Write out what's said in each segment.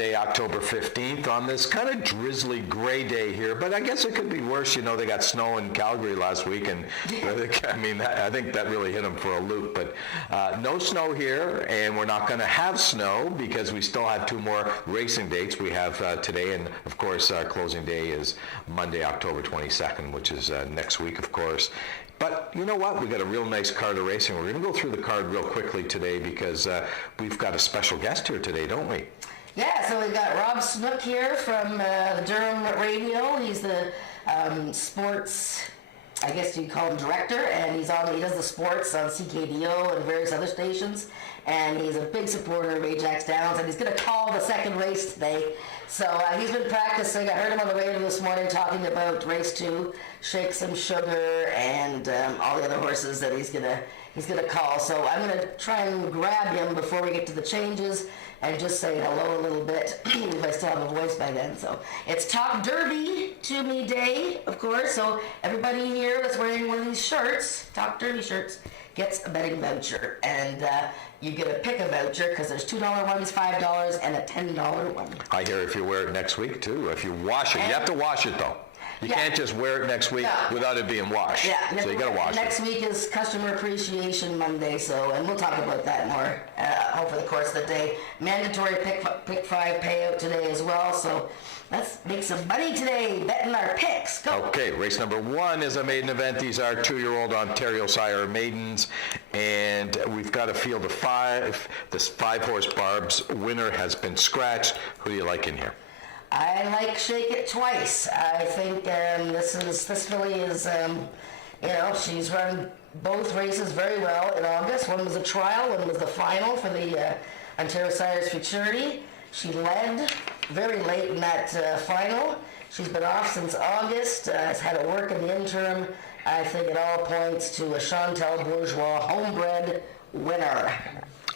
Monday, October 15th, on this kind of drizzly gray day here, but I guess it could be worse. You know, they got snow in Calgary last week, and I mean, I think that really hit them for a loop, but no snow here, and we're not going to have snow because we still have 2 more racing dates. We have today, and of course, closing day is Monday, October 22nd, which is next week, of course. But you know what? We got a real nice card of racing. We're going to go through the card real quickly today because we've got a special guest here today, don't we? Yeah, so we've got Rob Snook here from the Durham Radio. He's the sports, I guess you'd call him director, and he does the sports on CKDO and various other stations. And he's a big supporter of Ajax Downs, and he's going to call the second race today. So he's been practicing. I heard him on the radio this morning talking about race 2, Shake Some Sugar, and all the other horses that he's gonna call. So I'm gonna try and grab him before we get to the changes and just say hello a little bit if I still have a voice by then. So it's Talk Derby to Me Day, of course. So everybody here that's wearing one of these shirts, Talk Derby shirts, gets a betting voucher, and you get to pick a voucher because there's $2 ones, $5, and a $10 one. I hear if you wear it next week too, if you wash it, you have to wash it though. You can't just wear it next week without it being washed. Yeah, so you got to wash next week is Customer Appreciation Monday, and we'll talk about that more over the course of the day. Mandatory pick 5 payout today as well, so let's make some money today betting our picks. Go. Okay, race number 1 is a maiden event. These are 2-year-old Ontario sire maidens, and we've got a field of 5. This 5-horse Barb's winner has been scratched. Who do you like in here? I like Shake It Twice. I think this filly is, she's run both races very well in August. One was a trial, one was the final for the Ontario Sires Futurity. She led very late in that final. She's been off since August, has had to work in the interim. I think it all points to a Chantal Bourgeois homebred winner.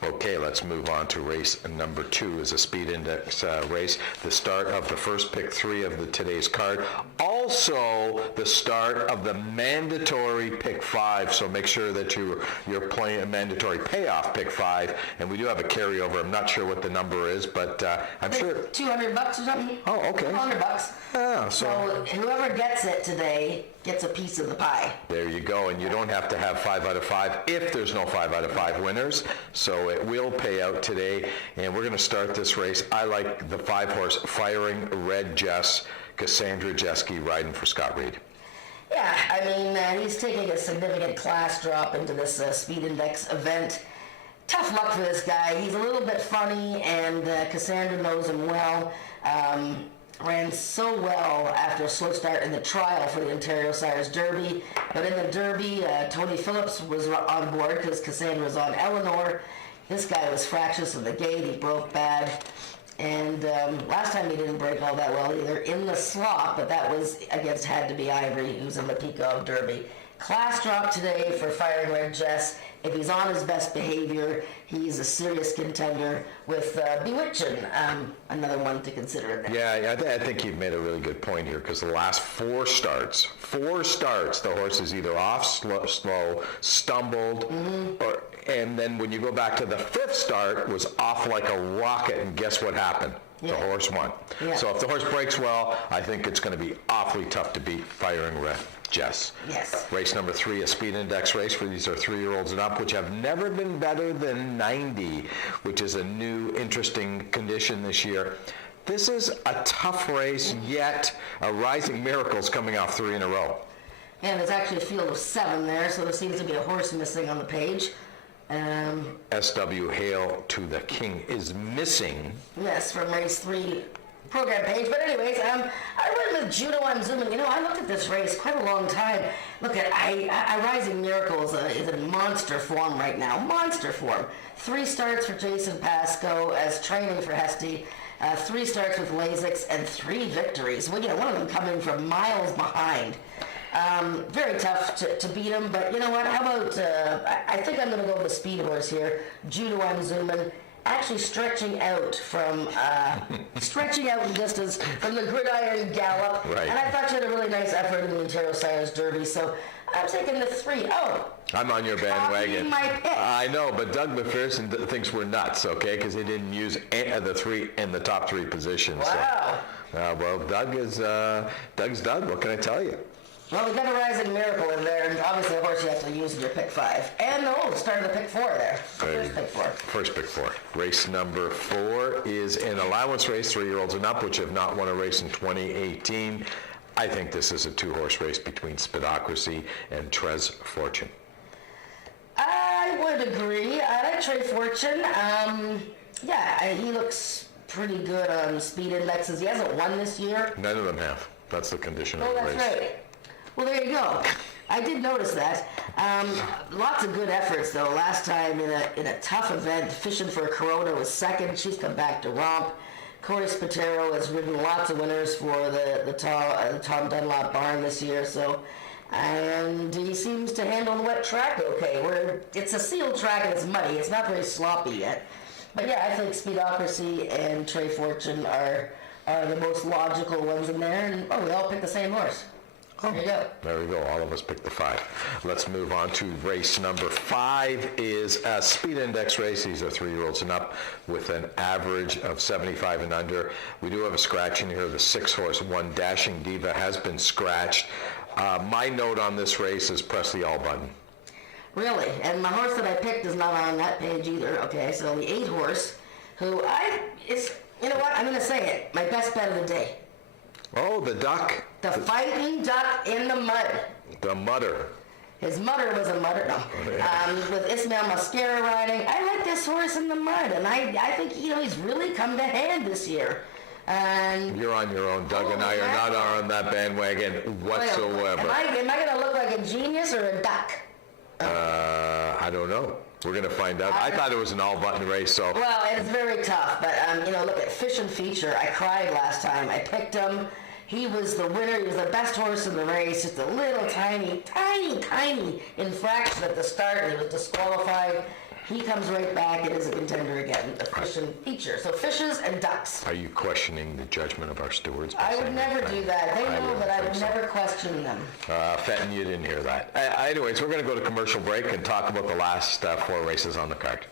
Okay, let's move on to race number 2 is a speed index race. The start of the first pick 3 of today's card. Also, the start of the mandatory pick 5. So make sure that you're playing a mandatory payoff pick 5. And we do have a carryover. I'm not sure what the number is, but I'm sure $200 or something. Oh, okay. $100. Yeah, so whoever gets it today gets a piece of the pie. There you go, and you don't have to have 5 out of 5 if there's no 5 out of 5 winners. So it will pay out today, and we're going to start this race. I like the 5-horse Firing Red Jess, Cassandra Jeske riding for Scott Reed. Yeah, I mean, he's taking a significant class drop into this speed index event. Tough luck for this guy. He's a little bit funny, and Cassandra knows him well. Ran so well after a slow start in the trial for the Ontario Sires Derby. But in the Derby, Tony Phillips was on board because Cassandra was on Eleanor. This guy was fractious in the gate. He broke bad. And last time he didn't break all that well either in the slop, but that was against Had to Be Ivory, who's in the Peacock Derby. Class drop today for Firing Red Jess. If he's on his best behavior, he's a serious contender with Bewitchin', another one to consider in there. Yeah, I think you've made a really good point here because the last 4 starts, the horse is either off slow, stumbled, and then when you go back to the 5th start, was off like a rocket, and guess what happened? The horse won. Yeah. So if the horse breaks well, I think it's going to be awfully tough to beat Firing Red Jess. Yes. Race number 3, a speed index race for these are 3-year-olds and up, which have never been better than 90, which is a new interesting condition this year. This is a tough race, yet a Rising Miracle's coming off 3 in a row. And there's actually a field of 7 there, so there seems to be a horse missing on the page. SW Hail to the King is missing. Yes, from race 3 program page. But anyways, I went with Judo I'm Zooming. You know, I looked at this race quite a long time. Look at Rising Miracle is in monster form right now. Monster form. 3 starts for Jason Pascoe as training for Hesty. 3 starts with Lasix and 3 victories. Well, you know, one of them coming from miles behind. Very tough to beat him, but you know what? How about, I think I'm going to go with the speed horse here. Judo I'm Zooming. actually stretching out from stretching out in distance from the gridiron gallop. Right. And I thought she had a really nice effort in the Ontario Sires Derby. So I'm taking the 3. Oh, I'm on your bandwagon. copying my pick. I know, but Doug McPherson thinks we're nuts, okay? Because he didn't use the 3 in the top 3 positions. Wow. So. Well, Doug's Doug. What can I tell you? Well, we got a Rising Miracle in there, and obviously, of course, you have to use your pick 5. And start of the pick 4 there. First pick 4. First pick 4. Race number 4 is an allowance race, 3-year-olds and up, which have not won a race in 2018. I think this is a 2-horse race between Speedocracy and Tres Fortune. I would agree. I like Trey Fortune. He looks pretty good on speed indexes. He hasn't won this year. None of them have. That's the condition of the race. Oh, that's right. Well, there you go. I did notice that. Lots of good efforts, though. Last time in a tough event, Fishing for a Corona was second. She's come back to romp. Corey Spatero has ridden lots of winners for the Tom Dunlop barn this year, and he seems to handle the wet track okay. Where it's a sealed track and it's muddy. It's not very sloppy yet. But yeah, I think Speedocracy and Trey Fortune are the most logical ones in there, and we all picked the same horse. There you go. There we go. All of us picked the 5. Let's move on to race number 5 is a speed index race. These are 3-year-olds and up with an average of 75 and under. We do have a scratch in here. The 6-horse, One Dashing Diva, has been scratched. My note on this race is press the all button. Really? And my horse that I picked is not on that page either. Okay, so the 8-horse, you know what? I'm going to say it. My best bet of the day. Oh, the duck. The Fighting Duck in the Mud. The mutter. His mudder was a mudder, no. With Ismail Mascara riding. I like this horse in the mud, and I think, he's really come to hand this year. And you're on your own. Doug and I are not on that bandwagon whatsoever. Am I going to look like a genius or a duck? I don't know. We're going to find out. I thought it was an all-button race, so... Well, it's very tough, but, look at Fish and Feature. I cried last time. I picked him. He was the winner. He was the best horse in the race. Just a little tiny infraction at the start, and he was disqualified. He comes right back and is a contender again. The Fish and Feature. So fishes and ducks. Are you questioning the judgment of our stewards? I would never do that. They know that I would never question them. Fenton, you didn't hear that. Anyways, we're going to go to commercial break and talk about the last 4 races on the card.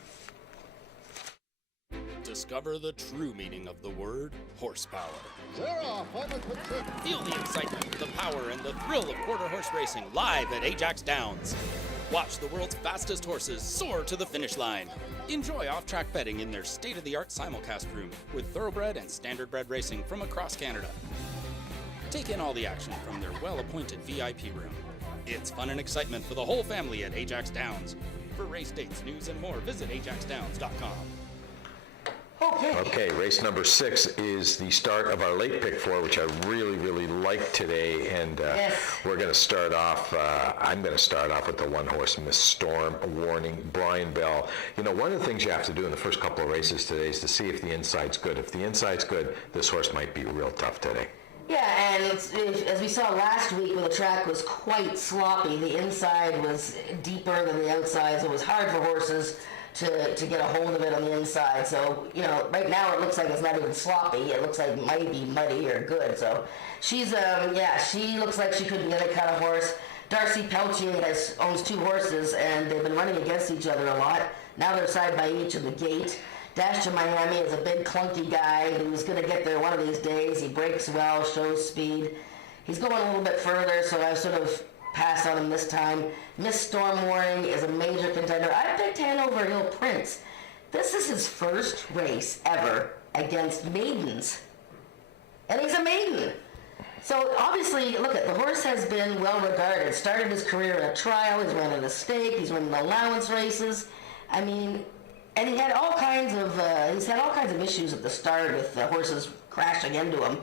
Discover the true meaning of the word horsepower. Feel the excitement, the power, and the thrill of quarter horse racing live at Ajax Downs. Watch the world's fastest horses soar to the finish line. Enjoy off-track betting in their state-of-the-art simulcast room with thoroughbred and standardbred racing from across Canada. Take in all the action from their well-appointed VIP room. It's fun and excitement for the whole family at Ajax Downs. For race dates, news, and more, visit ajaxdowns.com. Okay, race number 6 is the start of our late pick 4, which I really, really like today. And we're going to start off, I'm going to start off with the 1-horse, Miss Storm Warning, Brian Bell. One of the things you have to do in the first couple of races today is to see if the inside's good. If the inside's good, this horse might be real tough today. Yeah, and as we saw last week when the track was quite sloppy, the inside was deeper than the outside, so it was hard for horses to get a hold of it on the inside. So, right now it looks like it's not even sloppy. It looks like it might be muddy or good. So she's, she looks like she could be any kind of horse. Darcy Peltier owns 2 horses, and they've been running against each other a lot. Now they're side by each in the gate. Dash to Miami is a big clunky guy who's going to get there one of these days. He breaks well, shows speed. He's going a little bit further, so I sort of pass on him this time. Miss Storm Warning is a major contender. I picked Hanover Hill Prince. This is his first race ever against maidens. And he's a maiden. So obviously, look, the horse has been well regarded. Started his career in a trial. He's run in a stake. He's run in allowance races. And he had all kinds of issues at the start with the horses crashing into him.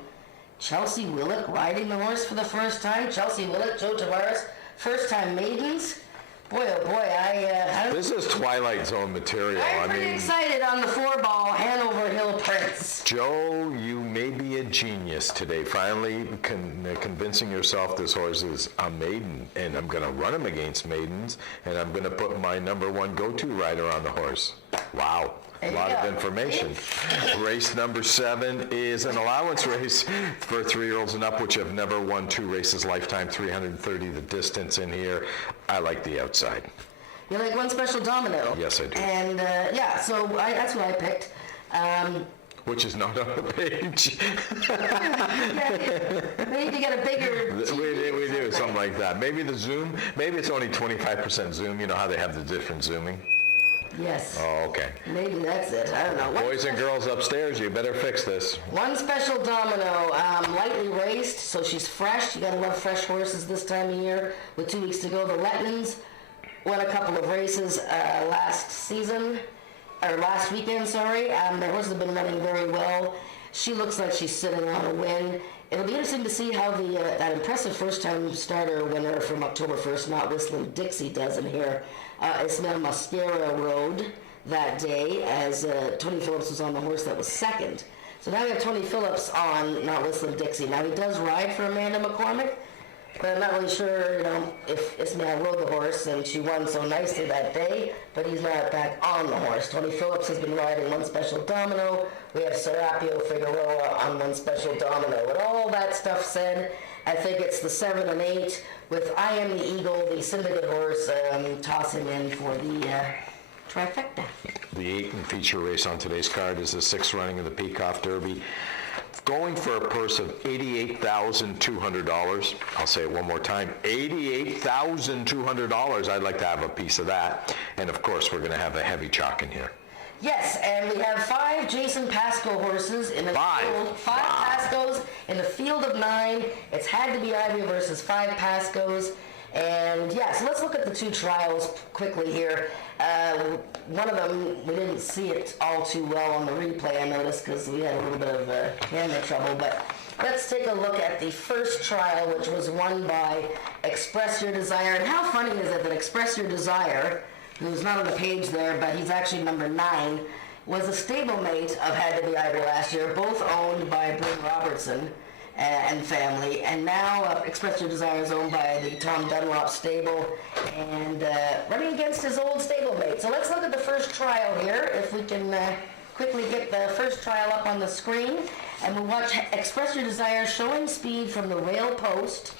Chelsea Willock riding the horse for the first time. Chelsea Willock, Joe Tavares, first time maidens. Boy, oh boy, This is Twilight Zone material. I'm pretty excited on the 4-ball Hanover Hill Prince. Joe, you may be a genius today. Finally convincing yourself this horse is a maiden, and I'm going to run him against maidens, and I'm going to put my number 1 go-to rider on the horse. Wow. A lot of information. Race number 7 is an allowance race for 3-year-olds and up, which have never won 2 races lifetime, 330 the distance in here. I like the outside. You like One Special Domino? Yes, I do. And so that's what I picked. Which is not on the page. We need to get a bigger TV We or do, something like that. Maybe the zoom, maybe it's only 25% zoom. You know how they have the different zooming? Yes. Oh, okay. Maybe that's it. I don't know. Boys and girls upstairs, you better fix this. One Special Domino, lightly raced, so she's fresh. You gotta love fresh horses this time of year. With 2 weeks to go, the Letnans won a couple of races last weekend, sorry. Their horses have been running very well. She looks like she's sitting on a win. It'll be interesting to see how that impressive first-time starter winner from October 1st, Not Whistling Dixie, does in here. Ismail Mascara rode that day as Tony Phillips was on the horse that was second. So now we have Tony Phillips on Not Whistling Dixie. Now he does ride for Amanda McCormick, but I'm not really sure, if Ismail rode the horse, and she won so nicely that day, but he's not back on the horse. Tony Phillips has been riding One Special Domino. We have Serapio Figueroa on One Special Domino. With all that stuff said, I think it's the 7 and 8 with I Am the Eagle, the syndicate horse, tossing in for the trifecta. The 8 and feature race on today's card is the 6th running of the Peacock Derby. Going for a purse of $88,200. I'll say it one more time, $88,200. I'd like to have a piece of that. And of course, we're going to have a heavy chalk in here. Yes, and we have 5 Jason Pasco horses in the field. 5 Pascos in the field of 9. It's Had to Be Ivy versus 5 Pascos. And yeah, so let's look at the 2 trials quickly here. One of them, we didn't see it all too well on the replay, I noticed, because we had a little bit of camera trouble. But let's take a look at the first trial, which was won by Express Your Desire. And how funny is it that Express Your Desire, who's not on the page there, but he's actually number 9, was a stablemate of Had to Be Ivy last year, both owned by Bryn Robertson and family, and now Express Your Desire is owned by the Tom Dunlop stable, and running against his old stablemate. So let's look at the first trial here, if we can quickly get the first trial up on the screen, and we'll watch Express Your Desire showing speed from the rail post,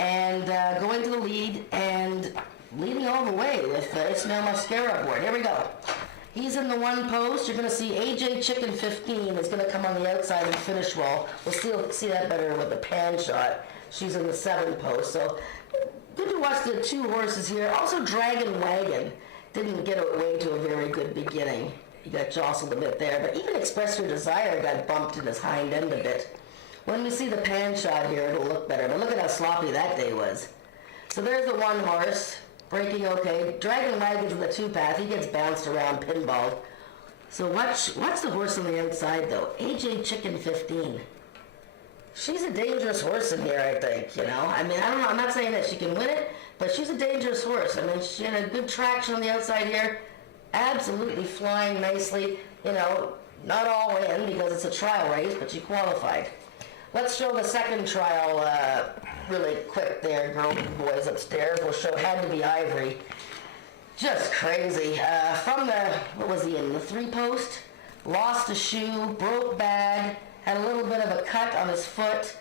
and going to the lead, and leading all the way with Ismail Mascara aboard. Here we go. He's in the 1 post. You're going to see AJ Chicken 15 is going to come on the outside and finish well. We'll still see that better with the pan shot. She's in the 7 post. So good to watch the 2 horses here. Also, Dragon Wagon didn't get away to a very good beginning. He got jostled a bit there. But even Express Your Desire got bumped in his hind end a bit. When we see the pan shot here, it'll look better. But look at how sloppy that day was. So there's the 1 horse. Breaking okay. Dragon Wagon's in the 2 path. He gets bounced around, pinballed. So watch the horse on the outside, though. AJ Chicken 15. She's a dangerous horse in here, I think, I mean, I don't know. I'm not saying that she can win it, but she's a dangerous horse. I mean, she had a good traction on the outside here. Absolutely flying nicely. Not all in because it's a trial race, but she qualified. Let's show the second trial really quick there, girls and boys upstairs. We'll show Had to Be Ivory. Just crazy. From what was he in, the 3 post? Lost a shoe, broke bad, had a little bit of a cut on his foot.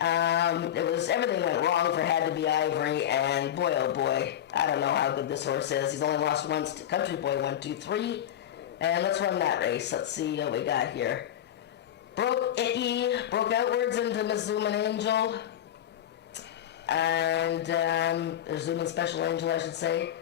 Everything went wrong for Had to Be Ivory, and boy, oh boy, I don't know how good this horse is. He's only lost once to Country Boy, 1, 2, 3. And let's run that race. Let's see what we got here. Broke Icky, broke outwards into Miss Zoomin' Angel, and Zoomin' Special Angel, I should say.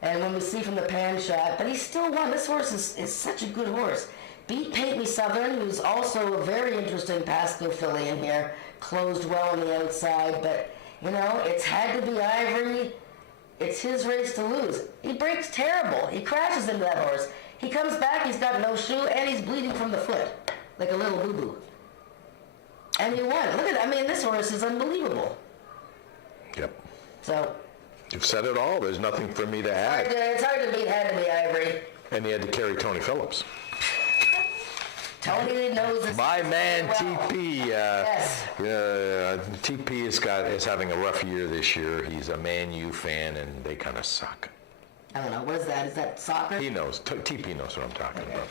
And when we see from the pan shot, but he still won. This horse is such a good horse. Beat Paint Me Southern, who's also a very interesting Pasco filly in here. Closed well on the outside, but it's Had to Be Ivory. It's his race to lose. He breaks terrible. He crashes into that horse. He comes back, he's got no shoe, and he's bleeding from the foot. Like a little boo-boo. And he won. Look at this horse is unbelievable. Yep. So. You've said it all. There's nothing for me to add. It's hard to beat Had to Be Ivory. And he had to carry Tony Phillips. Tony knows this. My man, well. TP. Yes. TP is having a rough year this year. He's a Man U fan, and they kind of suck. I don't know, what is that? Is that soccer? He knows. TP knows what I'm talking about.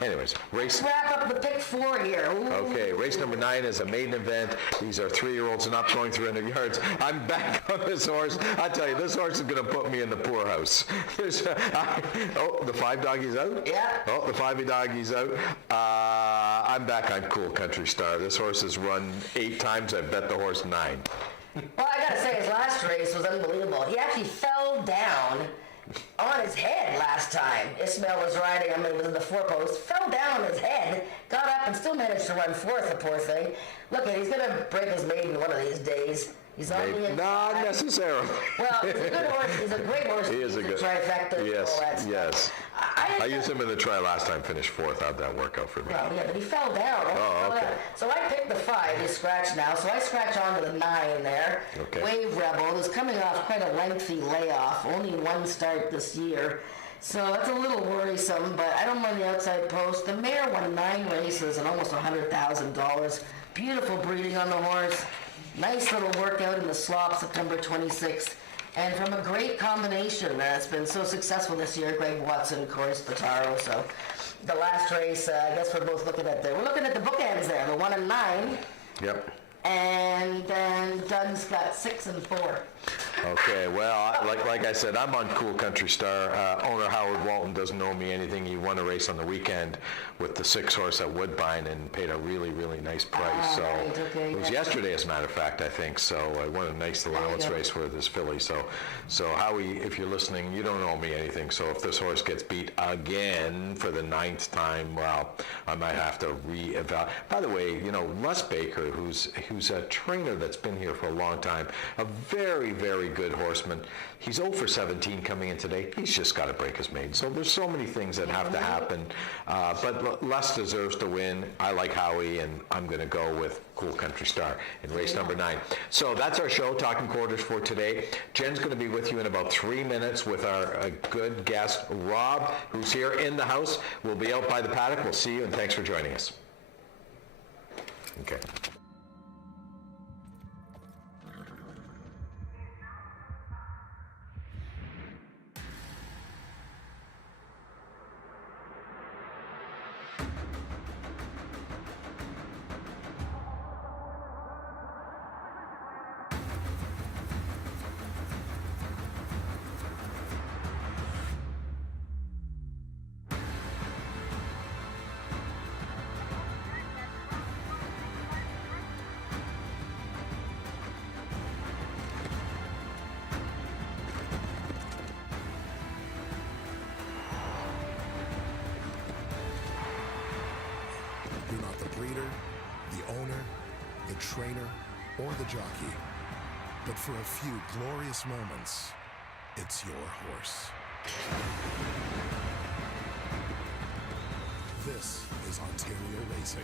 Anyways, race. Let's wrap up the pick 4 here. Ooh. Okay, race number 9 is a maiden event. These are 3-year-olds not going 300 yards. I'm back on this horse. I tell you, this horse is going to put me in the poorhouse. The 5 doggies out? Yeah. Oh, the 5 doggies out. I'm back on Cool Country Star. This horse has run 8 times. I bet the horse 9. Well, I gotta say, his last race was unbelievable. He actually fell down on his head last time. Ismail was riding, it was in the 4-post, fell down on his head, got up and still managed to run 4th, the poor thing. Look, he's gonna break his maiden one of these days. He's on the inside. Not necessarily. Well, he's a good horse. He's a great horse. He is a good. Trifecta. Yes, all that stuff. yes. I used him in the try last time, finished 4th. How'd that work out for me? Well, yeah, but he fell down. Oh, okay. So I picked the 5. He's scratched now. So I scratch onto the 9 there. Okay. Wave Rebel, who's coming off quite a lengthy layoff. Only 1 start this year. So it's a little worrisome, but I don't mind the outside post. The mare won 9 races and almost $100,000. Beautiful breeding on the horse. Nice little workout in the slop September 26th. And from a great combination that's been so successful this year, Greg Watson, Corey Spataro. So the last race, I guess we're both looking at we're looking at the bookends there, the 1 and 9. Yep. And then Doug's got 6 and 4. Okay, well, like I said, I'm on Cool Country Star. Owner Howard Walton doesn't owe me anything. He won a race on the weekend with the 6 horse at Woodbine and paid a really, really nice price. Right, okay, it was yesterday, as a matter of fact, I think. So I won a nice allowance race for this filly. So Howie, if you're listening, you don't owe me anything. So if this horse gets beat again for the 9th time, well, I might have to reevaluate. By the way, Russ Baker, who's a trainer that's been here for a long time, a very, very good horseman. He's 0 for 17 coming in today. He's just got to break his maiden. So there's so many things that have to happen. But Les deserves to win. I like Howie, and I'm going to go with Cool Country Star in race number 9. So that's our show, Talking Quarters, for today. Jen's going to be with you in about 3 minutes with our good guest, Rob, who's here in the house. We'll be out by the paddock. We'll see you, and thanks for joining us. Okay. You're not the breeder, the owner, the trainer, or the jockey. But for a few glorious moments, it's your horse. This is Ontario Racing.